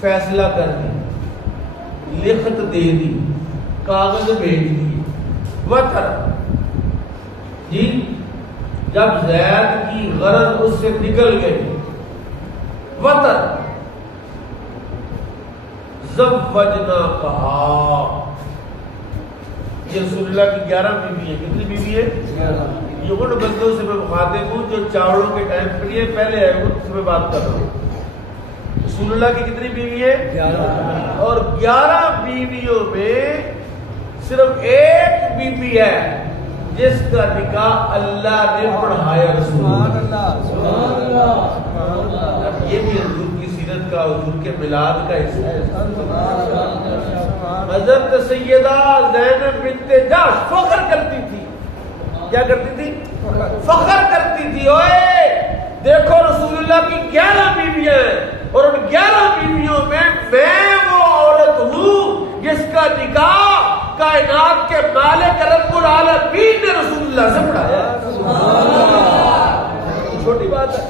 فیصلہ کر دی، لکھت دے دی، کاغذ بھیج دی، وطر جی جب زید کی غرض اس سے نکل گئی، وطر زوجنا کہا، یہ رسول اللہ کی 11 بیوی ہے. کتنی بیوی ہے؟ یہ ان بندوں سے میں مخاطب ہوں جو چاولوں کے ٹائم پر یہ پہلے ہے، ان سے میں بات کر رہا ہوں. رسول اللہ کی کتنی بیوی ہے؟ 11. اور 11 بیویوں میں صرف ایک بیوی ہے جس کا نکاح اللہ نے پڑھایا. رسول اللہ یہ بھی حضور کی سیرت کا، حضور کے میلاد کا حصہ ہے. حضرت سیدہ زینب بنت جحش فخر کرتی تھی. کیا کرتی تھی؟ فخر کرتی تھی، اوئے دیکھو رسول اللہ کی 11 بیویاں ہیں، اور ان 11 بیویوں میں میں وہ عورت ہوں جس کا نکاح کائنات کے مالک رب العالمین نے رسول اللہ سے پڑھایا. چھوٹی بات ہے.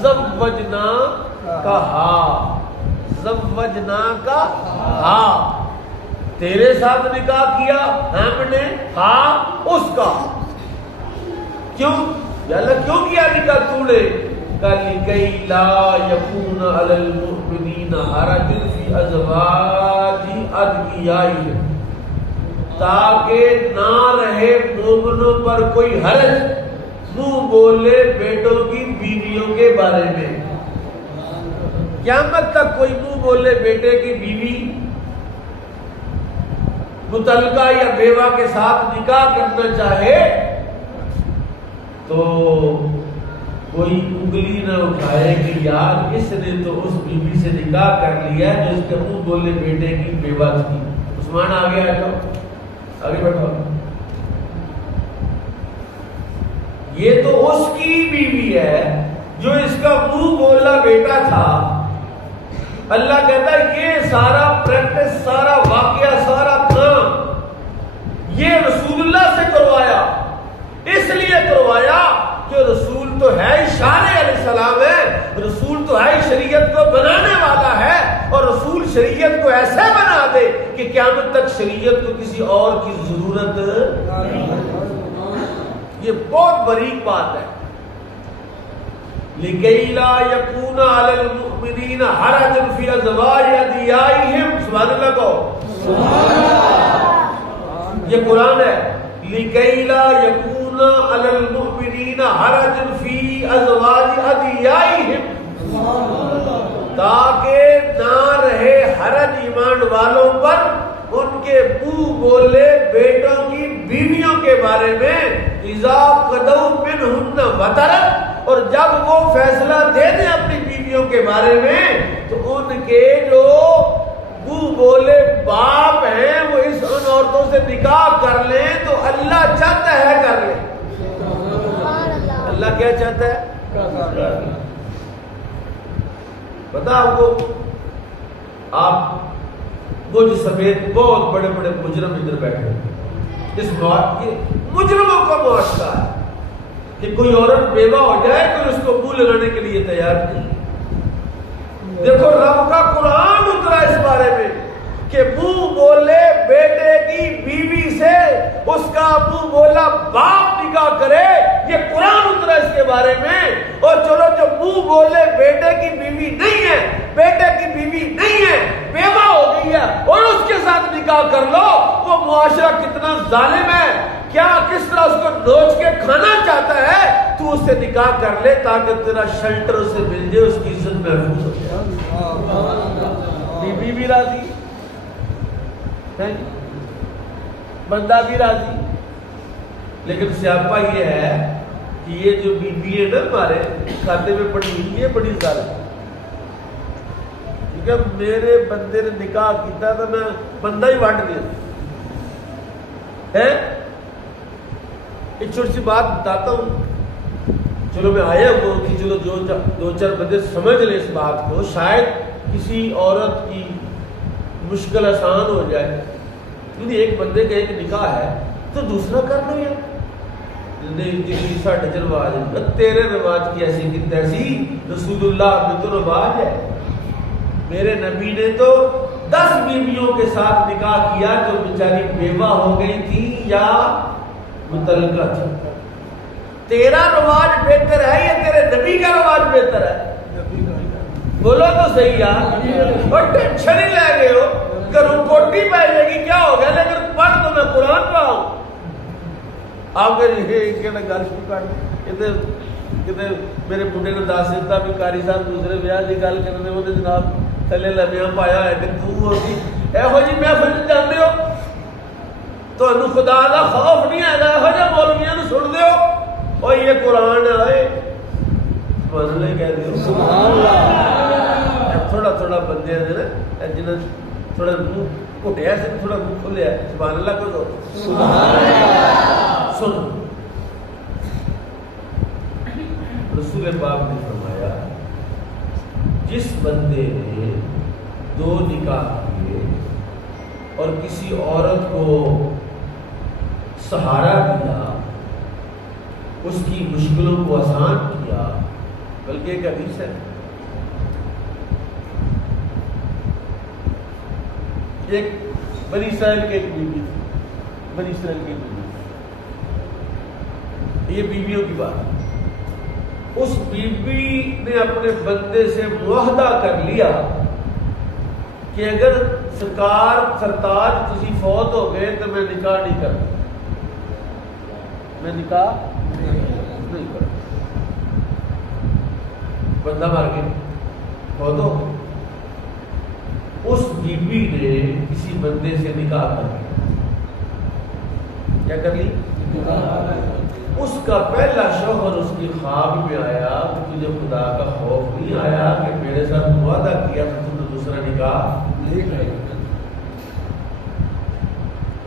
زوجنا کہا، زوجنا کا ہاں، تیرے ساتھ نکاح کیا ہم نے، ہاں اس کا. کیوں یا اللہ کیوں کیا نکاح تو نے؟ لِكَيْ لَا يَكُونَ عَلَى الْمُؤْمِنِينَ حَرَجٌ فِي أَزْوَاجِ أَدْعِيَائِهِمْ، تاکہ نہ رہے مومنوں پر کوئی حرج منہ بولے بیٹوں کی بیویوں کے بارے میں. قیامت تک کوئی منہ بولے بیٹے کی بیوی متعلقہ یا بیوہ کے ساتھ نکاح کرنا چاہے تو کوئی انگلی نہ اٹھائے کہ یار اس نے تو اس بیوی سے نکاح کر لیا جو اس کے منہ بولے بیٹے کی بیوہ تھی. عثمان آگے آ جاؤ، آگے بیٹھو. یہ تو اس کی بیوی ہے جو اس کا منہ بولا بیٹا تھا. اللہ کہتا ہے یہ سارا پریکٹس، سارا واقعہ، سارا کام یہ رسول اللہ سے کروایا. اس لیے کروایا کہ رسول تو ہے ہی شارع علیہ السلام ہے، رسول تو ہے ہی شریعت کو بنانے والا ہے، اور رسول شریعت کو ایسے بنا دے کہ قیامت تک شریعت کو کسی اور کی ضرورت. یہ بہت باریک بات ہے. لِكَيْ لَا يَكُونَ عَلَى الْمُؤْمِنِينَ حَرَجٌ فِي أَزْوَاجِ أَدْعِيَائِهِمْ. سبحان اللہ کہو. یہ قرآن ہے. لِكَيْ لَا يَكُونَ عَلَى الْمُؤْمِنِينَ حَرَجٌ فِي أَزْوَاجِ أَدْعِيَائِهِمْ، تاکہ نہ رہے حرج ایمان والوں پر ان کے منہ بولے بیٹوں کی بیویوں کے بارے میں. اذا قضوا منهن وطرا، اور جب وہ فیصلہ دے دیں اپنی بیویوں کے بارے میں تو ان کے جو منہ بولے باپ ہیں وہ ان عورتوں سے نکاح کر لیں تو اللہ چاہتا ہے کر لیں. اللہ کیا چاہتا ہے؟ پتا آپ کو، آپ مجھ سمیت بہت بڑے بڑے مجرم ادھر بیٹھے ہیں. اس مجرموں کا معاشرہ ہے کہ کوئی عورت بیوہ ہو جائے کوئی اس کو منہ لگانے کے لیے تیار نہیں. دیکھو رب کا قرآن اترا اس بارے میں کہ منہ بولے بیٹے کی بیوی سے اس کا منہ بولا باپ نکاح کرے. یہ قرآن اترا اس کے بارے میں. اور چلو جو منہ بولے بیٹے کی بیوی نہیں ہے، بیٹے کی بیوی نہیں ہے، بیوہ ہو گئی ہے اور اس کے ساتھ نکاح کر لو. وہ معاشرہ کتنا ظالم ہے. کیا کس طرح اس کو نوچ کے کھانا چاہتا ہے. تو اس سے نکاح کر لے تاکہ تیرا شیلٹر اسے مل جائے، اس کی عزت محفوظ ہو جائے. بیوی بھی راضی، بندہ بھی راضی. لیکن سیاپا یہ ہے کہ یہ جو بیوی ہے نا ہمارے کھاتے میں پڑی ہوئی، یہ بڑی ظالم ہے. کیونکہ میرے بندے نے نکاح کیتا تھا میں بندہ ہی وانٹ دیا ہے. ایک چھوٹی سی بات بتاتا ہوں. چلو میں آیا ہوں کہ چلو جو دو چار بندے سمجھ لیں اس بات کو، شاید کسی عورت کی مشکل آسان ہو جائے. یعنی ایک بندے کا ایک نکاح ہے تو دوسرا کر لو یار. جی ساڈے رواج ہے، تیرے رواج کی ایسی کی تیسی، رسول اللہ میں تو رواج ہے. میرے نبی نے تو 10 بیویوں کے ساتھ نکاح کیا جو بیچاری بیوہ ہو گئی تھی یا مطلقہ تھی. تیرا رواج بہتر ہے یا تیرے نبی کا رواج بہتر ہے؟ بولو تو صحیح یار. اور ٹینشن ہی لے گئے ہو کہ کوٹی پہ جائے گی کیا ہو گیا, لیکن پڑھ تو میں قرآن پڑھا ہوں. آپ گل کتنے میرے منڈے نے دس دیتا بھی کاری صاحب دوسرے بیاہ کی گل کرنے وہ جناب تھلے لمیاں پایا ہے کہ یہو جی محفل جانے ہو تو خدا کا خوف نہیں ہے, یہو جہ مولویاں سن دو اور یہ قرآن ہے کہہ دو تھوڑا تھوڑا بندے نا جنہیں تھوڑا منہ گھٹیا سے تھوڑا منہ کھلیا سبحان اللہ کو سن. رسول پاک نے فرمایا جس بندے نے 2 نکاح کیے اور کسی عورت کو سہارا دیا, اس کی مشکلوں کو آسان کیا, بلکہ ایک حدیث ہے ایک بنی اسرائیل کے ایک بیوی تھی, بنی اسرائیل کی بیوی, یہ بیویوں کی بات. اس بیوی نے اپنے بندے سے معاہدہ کر لیا کہ اگر سرتاج تسی فوت ہو گئے تو میں نکاح نہیں کرتا, میں نکاح نہیں کرتا. بندہ مر گیا, فوت ہو گیا. اس بیوی نے کسی بندے سے نکاح کر لیا. کیا کر لی؟ اس کا پہلا شوہر اس کی خواب میں آیا کہ تجھے خدا کا خوف نہیں آیا کہ میرے ساتھ معاہدہ کیا تو تم نے دوسرا نکاح نہیں کرے.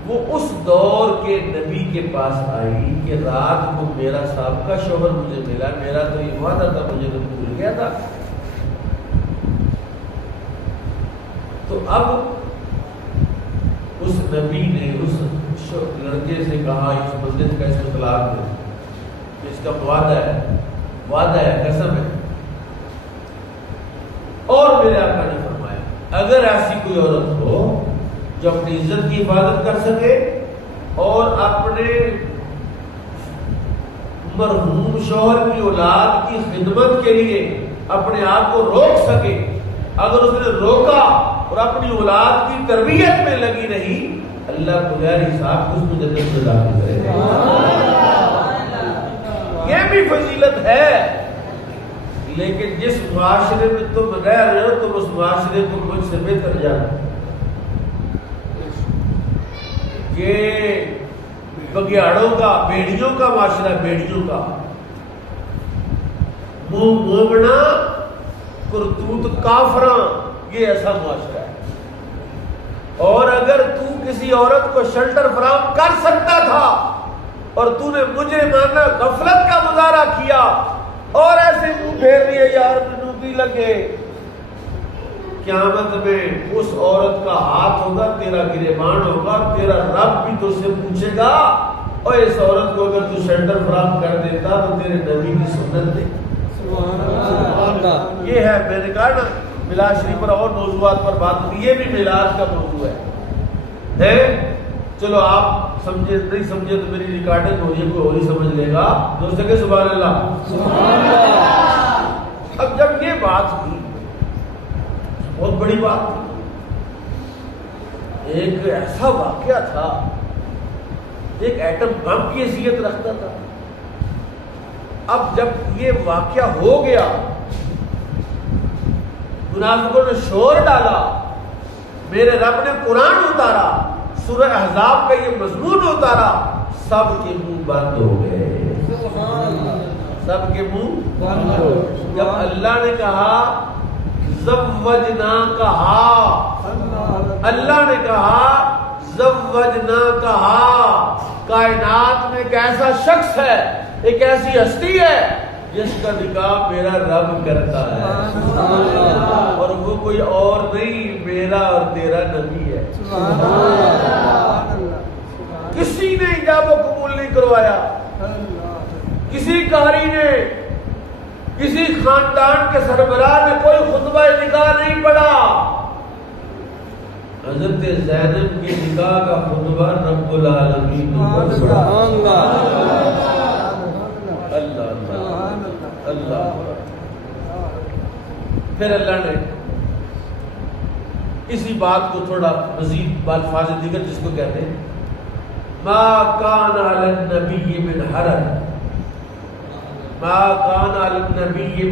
وہ اس دور کے نبی کے پاس آئی کہ رات کو میرا سابقہ شوہر مجھے ملا, میرا تو یہ وعدہ تھا, مجھے تو بھول گیا تھا. تو اب اس نبی نے اس لڑکے سے کہا, اس بندے سے کہا اس کو طلاق دے, اس کا وعدہ ہے قسم ہے. اور میرے آقا نے فرمایا اگر ایسی کوئی عورت ہو جو اپنی عزت کی حفاظت کر سکے اور اپنے مرحوم شوہر کی اولاد کی خدمت کے لیے اپنے آپ کو روک سکے, اگر اس نے روکا اور اپنی اولاد کی تربیت میں لگی رہی, اللہ بغیر حساب اس کو جنت میں داخل کرے گا. یہ بھی فضیلت ہے, لیکن جس معاشرے میں تم رہ رہے ہو تم اس معاشرے کو مجھ سے بہتر جانو. یہ بگیاڑوں کا, بیڑیوں کا معاشرہ, بیڑیوں کا منہ مومنا کرتوت کافراں, یہ ایسا معاشرہ ہے. اور اگر تو کسی عورت کو شیلٹر فراہم کر سکتا تھا اور تو نے مجھے مانا غفلت کا مظاہرہ کیا اور ایسے منہ پھیر لیے یار منو کی لگے, قیامت میں اس عورت کا ہاتھ ہوگا, تیرا گریبان ہوگا, تیرا رب بھی تو سے پوچھے گا اور اس عورت کو اگر تو شیلٹر فراہم کر دیتا تو تیرے نبی کی سنت تھی. یہ ہے, میں نے کہا نا میلاد شریف پر اور موضوعات پر بات ہوتی, یہ بھی میلاد کا موضوع ہے. چلو آپ سمجھے نہیں سمجھے تو میری ریکارڈنگ ہو رہی ہے, کوئی اور ہی سمجھ لے گا. دوست کے سبحان اللہ. اب جب یہ بات ہوئی, بہت بڑی بات تھی, ایک ایسا واقعہ تھا, ایک ایٹم بم کی حیثیت رکھتا تھا. اب جب یہ واقعہ ہو گیا, منافقوں نے شور ڈالا, میرے رب نے قرآن اتارا, سورہ احزاب کا یہ مضمون اتارا, سب کے منہ بند ہو گئے, سب کے منہ بند ہو گئے. جب اللہ نے کہا زوجنا, کہا اللہ نے کہا زوجنا, کہا کائنات میں ایک ایسا شخص ہے, ایک ایسی ہستی ہے جس کا نکاح میرا رب کرتا ہے, اور وہ کوئی اور نہیں, میرا اور تیرا نبی ہے. کسی نے ایجاب و قبول نہیں کروایا, کسی قاری نے, کسی خاندان کے سربراہ نے کوئی خطبہ نکاح نہیں پڑھا, حضرت زینب کی نکاح کا خطبہ رب العالمین نے اللہ پھر اللہ نے اسی بات کو تھوڑا مزید بالفاظ دیگر جس کو کہتے ہیں ما کان علی النبی من حرج، ما کان علی النبی